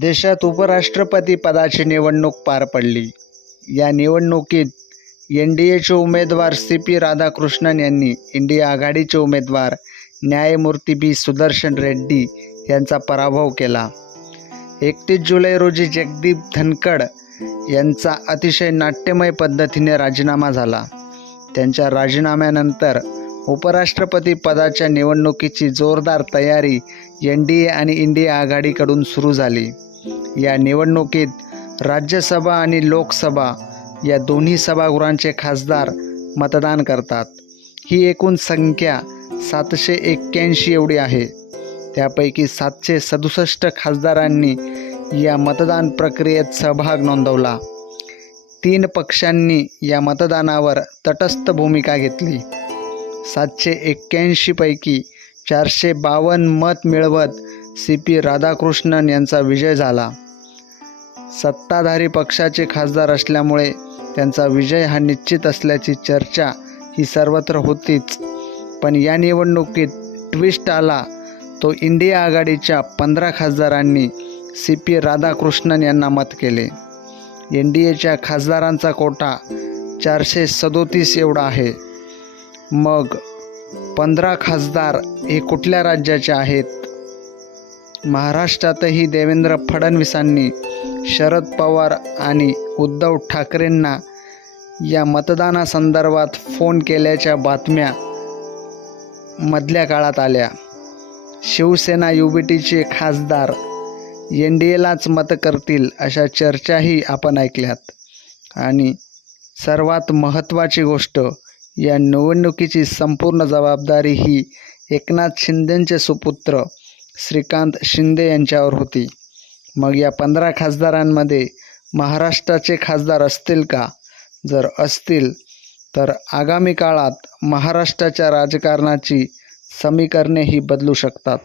देशात उपराष्ट्रपती पदाची निवडणूक पार पडली. या निवडणुकीत एन डी एचे उमेदवार सी पी राधाकृष्णन यांनी इंडिया आघाडीचे उमेदवार न्यायमूर्ती बी सुदर्शन रेड्डी यांचा पराभव केला. एकतीस जुलै रोजी जगदीप धनखड यांचा अतिशय नाट्यमय पद्धतीने राजीनामा झाला. त्यांच्या राजीनाम्यानंतर उपराष्ट्रपती पदाच्या निवडणुकीची जोरदार तयारी एन डी ए आणि इंडिया आघाडीकडून सुरू झाली. या निवडणुकीत राज्यसभा आणि लोकसभा या दोन्ही सभागृहांचे खासदार मतदान करतात. ही एकूण संख्या सातशे एक्क्याऐंशी एवढी आहे. त्यापैकी सातशे सदुसष्ट खासदारांनी या मतदान प्रक्रियेत सहभाग नोंदवला. तीन पक्षांनी या मतदानावर तटस्थ भूमिका घेतली. सातशे एक्क्याऐंशीपैकी चारशे बावन्न मत मिळवत सी पी राधाकृष्णन यांचा विजय झाला. सत्ताधारी पक्षाचे खासदार असल्यामुळे त्यांचा विजय हा निश्चित असल्याची चर्चा ही सर्वत्र होतीच. पण या निवडणुकीत ट्विस्ट आला तो इंडिया आघाडीच्या पंधरा खासदारांनी सी पी राधाकृष्णन यांना मत केले. एन डी एच्या खासदारांचा कोटा चारशे सदोतीस एवढा आहे. मग पंधरा खासदार हे कुठल्या राज्याचे आहेत? महाराष्ट्रातही देवेंद्र फडणवीसांनी शरद पवार आणि उद्धव ठाकरेंना या मतदानासंदर्भात फोन केल्याच्या बातम्या मधल्या काळात आल्या. शिवसेना यू बी टीचे खासदार एन डी एलाच मतं करतील अशा चर्चाही आपण ऐकल्यात. आणि सर्वात महत्त्वाची गोष्ट या निवडणुकीची संपूर्ण जबाबदारी ही एकनाथ शिंदेंचे सुपुत्र श्रीकांत शिंदे यांच्यावर होती. मग या पंधरा खासदारांमध्ये महाराष्ट्राचे खासदार असतील का? जर असतील तर आगामी काळात महाराष्ट्राच्या राजकारणाची समीकरणे ही बदलू शकतात.